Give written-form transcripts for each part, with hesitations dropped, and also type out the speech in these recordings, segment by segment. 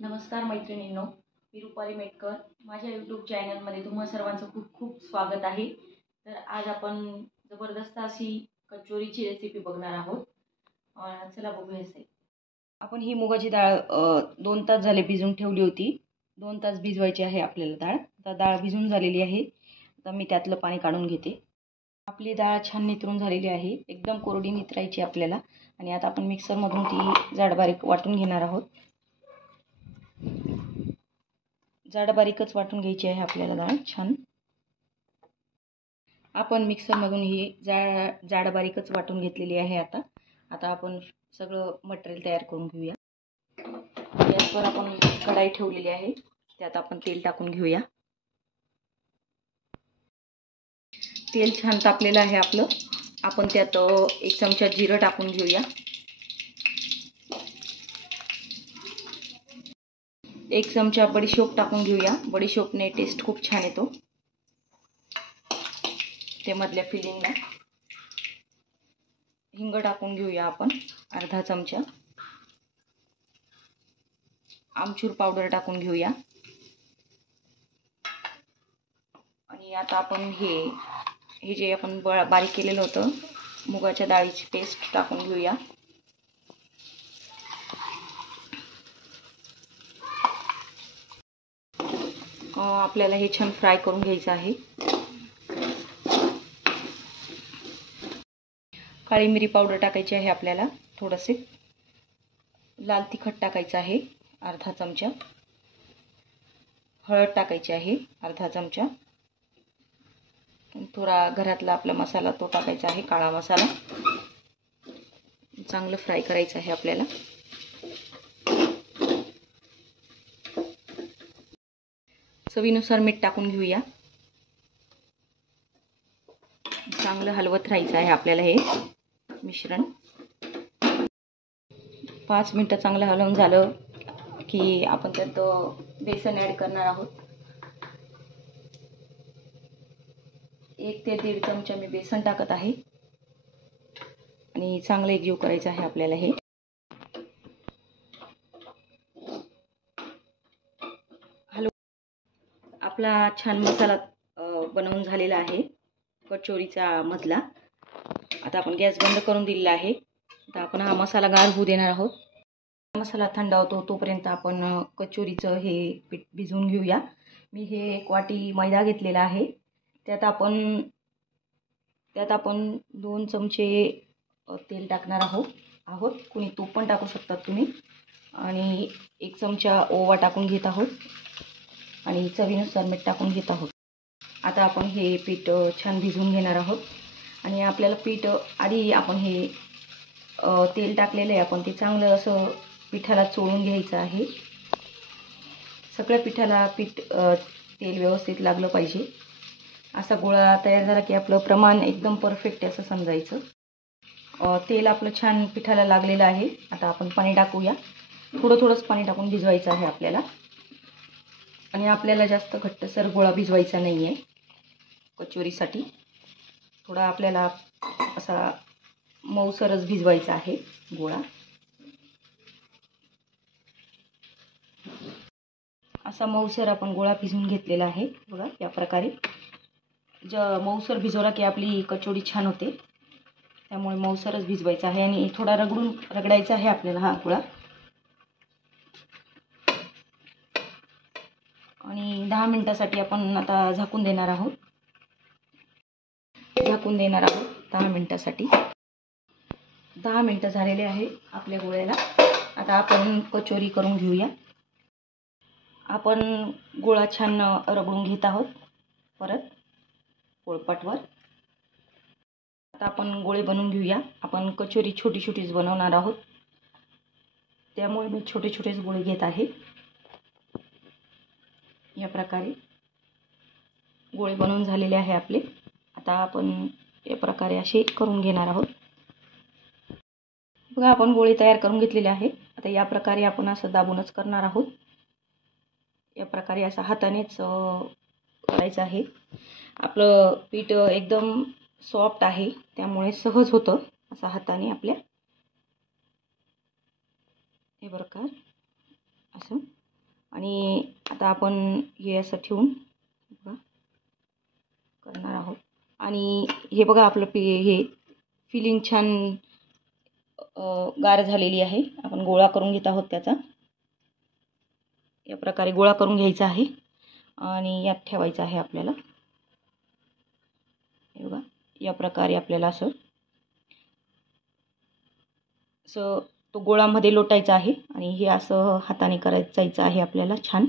नमस्कार मैत्रिणींनो, मी रुपाली मेटकर. माझ्या यूट्यूब चॅनलमध्ये तुम्हा सर्वांचं खूप खूप स्वागत आहे. तर आज आपण जबरदस्त अशी कचोरीची रेसिपी बघणार आहोत. चला बघूया. आपण ही मुगाची डाळ 2 तास झाले भिजून ठेवली होती. 2 तास भिजवायची आहे आपल्याला डाळ. आता डाळ भिजून झालेली आहे. आता मी त्यातलं पाणी काढून घेते. आपली डाळ छान नितरून झालेली आहे. एकदम कोरडी नितरायची आपल्याला. आणि आता आपण मिक्सरमधून ती जाड बारीक वाटून घेणार आहोत. जाड बारीकच वाटून घ्यायची आहे आपल्याला डाळ छान. आपण मिक्सरमधून ही जाड बारीकच वाटून घेतलेली आहे. आता आपण सगळं मटेरियल तयार करून घेऊया. गॅसवर आपण कढाई ठेवलेली आहे. त्यात आपण तेल टाकून घेऊया. तेल छान तापलेलं आहे आपलं. आपण त्यात 1 चमचा जिरं टाकून घेऊया. 1 चमचा बडीशोप टाकून घेऊया. बडीशोपने टेस्ट खूप छान येतो ते मधल्या फिलिंगला. हिंग टाकून घेऊया आपण अर्धा चमचा. आमचूर पावडर टाकून घेऊया. आणि आता आपण हे जे आपण बारीक केलेलं होतं मुगाच्या डाळीची पेस्ट टाकून घेऊया. आपल्याला हे छान फ्राय करून घ्यायचं आहे. काळी मिरी पावडर टाकायची आहे आपल्याला. थोडेसे लाल तिखट टाकायचं आहे अर्धा चमचा. हळद टाकायची आहे अर्धा चमचा. थोडा घरातला आपला मसाला तो टाकायचा आहे, काळा मसाला. चांगलं फ्राय करायचं आहे आपल्याला. चवीनुसार मीठ टाकून घेऊया. चांगलं हलवत राहायचं आहे आपल्याला हे मिश्रण. 5 मिनिटं चांगलं हलवून झालं की आपण त्यात बेसन ॲड करणार आहोत. 1 ते 1.5 चमचा मी बेसन टाकत आहे. आणि चांगलं एकजीव करायचं आहे आपल्याला हे. आपला छान मसाला बनवून झालेला आहे कचोरीचा मधला. आता आपण गॅस बंद करून दिलेला आहे. आता आपण हा मसाला गार होऊ देणार आहोत. मसाला थंड होतो तोपर्यंत आपण कचोरीचं हे पीठ भिजवून घेऊया. मी हे 1 वाटी मैदा घेतलेला आहे. त्यात आपण 2 चमचे तेल टाकणार आहोत. कुणी तूप पण टाकू शकतात तुम्ही. आणि 1 चमचा ओवा टाकून घेत आहोत. आणि चवीनुसार मीठ टाकून घेत आहोत. आता आपण हे पीठ छान भिजवून घेणार आहोत. आणि आपल्याला पीठ आधी आपण हे तेल टाकलेलं आहे आपण ते चांगलं असं पिठाला चोळून घ्यायचं आहे. सगळ्या पिठाला तेल व्यवस्थित लागलं पाहिजे. असा गोळा तयार झाला की आपलं प्रमाण एकदम परफेक्ट असं समजायचं. तेल आपलं छान पिठाला लागलेलं आहे. आता आपण पाणी टाकूया. थोडंच पाणी टाकून भिजवायचं आहे आपल्याला. आणि आपल्याला जास्त घट्टसर गोळा भिजवायचा नाही आहे कचोरीसाठी. थोडा आपल्याला असा मऊसरच भिजवायचा आहे गोळा. असा मऊसर आपण गोळा भिजवून घेतलेला आहे. बघा या प्रकारे मऊसर भिजवला की आपली कचोरी छान होते. त्यामुळे मऊसरच भिजवायचा आहे. आणि थोडा रगडायचा आहे आपल्याला हा गोळा. आणि 10 मिनिटासाठी आपण आता झाकून देणार आहोत. 10 मिनिटासाठी. 10 मिनिटं झालेले आहे आपल्या गोळ्याला. आता आपण कचोरी करून घेऊया. आपण गोळा छान रगडून घेत आहोत परत पोळपाटवर. आता आपण गोळे बनवून घेऊया. आपण कचोरी छोटीच बनवणार आहोत. त्यामुळे मी छोटेच गोळे घेत आहे. या प्रकारे गोळे बनवून झालेले आहे आपले. आता आपण या प्रकारे असे करून घेणार आहोत. बघा आपण गोळे तयार करून घेतलेले आहे. आता या प्रकारे आपण असं दाबूनच करणार आहोत. या प्रकारे असं हातानेच करायचं आहे. आपलं पीठ एकदम सॉफ्ट आहे त्यामुळे सहज होतं असं हाताने आपल्या. हे प्रकार असं आणि आता आपण हे असं ठेवून करणार आहोत. आणि हे बघा आपलं हे फिलिंग छान गार झालेली आहे. आपण गोळा करून घेत आहोत त्याचा. या प्रकारे गोळा करून घ्यायचा आहे आणि यात ठेवायचा आहे आपल्याला. हे बघा या प्रकारे आपल्याला असं तो गोळामध्ये लोटायचा आहे आणि हे असं हाताने करायचं आहे आपल्याला छान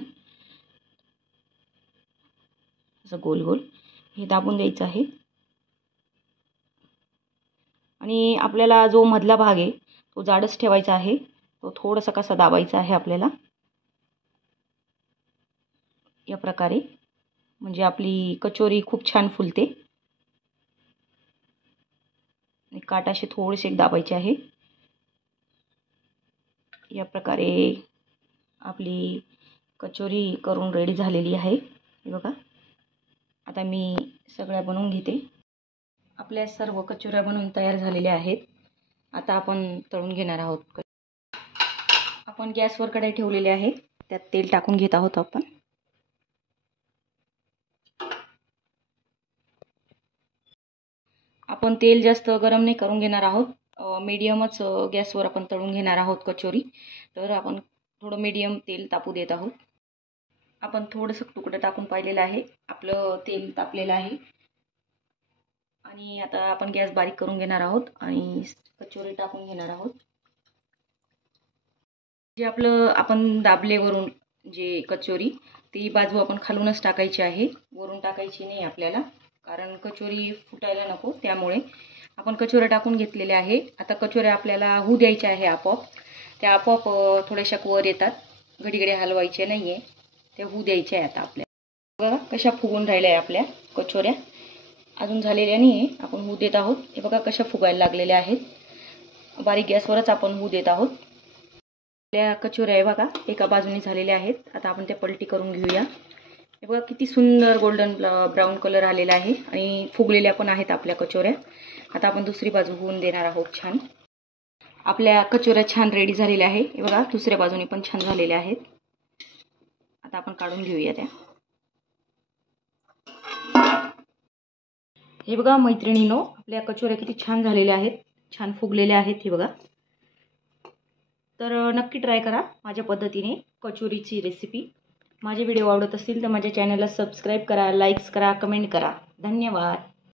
असं गोल गोल हे दाबून द्यायचं आहे. आणि आपल्याला जो मधला भाग आहे तो जाडच ठेवायचा आहे. तो थोडासा कसा दाबायचा आहे आपल्याला या प्रकारे, म्हणजे आपली कचोरी खूप छान फुलते. आणि काट असे थोडेसे दाबायचे आहे. या प्रकारे आपली कचोरी करून रेडी झालेली आहे. हे बघा आता मी सगळ्या बनवून घेते. आपल्या सर्व कचोऱ्या बनवून तयार झालेल्या आहेत. आता आपण तळून घेणार आहोत. आपण गॅसवर कढई ठेवलेली आहे. त्यात तेल टाकून घेत आहोत आपण. आपण तेल जास्त गरम नाही करून घेणार आहोत. मीडियमच गॅसवर आपण तळून घेणार आहोत कचोरी. तर आपण थोडं मीडियम तेल तापू देत आहोत. आपण थोडंसं तुकडं टाकून पाहिलेलं आहे. आपलं तेल तापलेलं आहे. आणि आता आपण गॅस बारीक करून घेणार आहोत आणि कचोरी टाकून घेणार आहोत. जे आपलं आपण दाबले वरून जे कचोरी ती बाजू आपण खालूनच टाकायची आहे. वरून टाकायची नाही आपल्याला, कारण कचोरी फुटायला नको. त्यामुळे आपण कचोऱ्या टाकून घेतलेल्या आहे. आता कचोऱ्या आपल्याला होऊ द्यायच्या आहे आपोआप. त्या आपोआप थोड्याशा वर येतात. घडीघडी हलवायचे नाही आहे. त्या होऊ द्यायच्या आहे आता आपल्याला. बघा कशा फुगून राहिल्या आहे आपल्या कचोऱ्या. अजून झालेल्या नाही आहे. आपण होऊ देत आहोत. हे बघा कशा फुगायला लागलेल्या आहेत. बारीक गॅसवरच आपण होऊ देत आहोत. आपल्या कचोऱ्या आहे बघा एका बाजूने झालेल्या आहेत. आता आपण त्या पलटी करून घेऊया. हे बघा किती सुंदर गोल्डन ब्राऊन कलर आलेला आहे आणि फुगलेल्या पण आहेत आपल्या कचोऱ्या. आता आपण दुसरी बाजू होऊन देणार आहोत छान. आपल्या कचोऱ्या छान रेडी झालेल्या आहे. हे बघा दुसऱ्या बाजूने पण छान झालेल्या आहेत. आता आपण काढून घेऊया त्या. हे बघा मैत्रिणींनो, आपल्या कचोऱ्या किती छान झालेल्या आहेत. छान फुगलेल्या आहेत. हे बघा. तर नक्की ट्राय करा माझ्या पद्धतीने कचोरीची रेसिपी. माझे व्हिडिओ आवडत असतील तर माझ्या चॅनलला सबस्क्राईब करा, लाईक्स करा, कमेंट करा. धन्यवाद.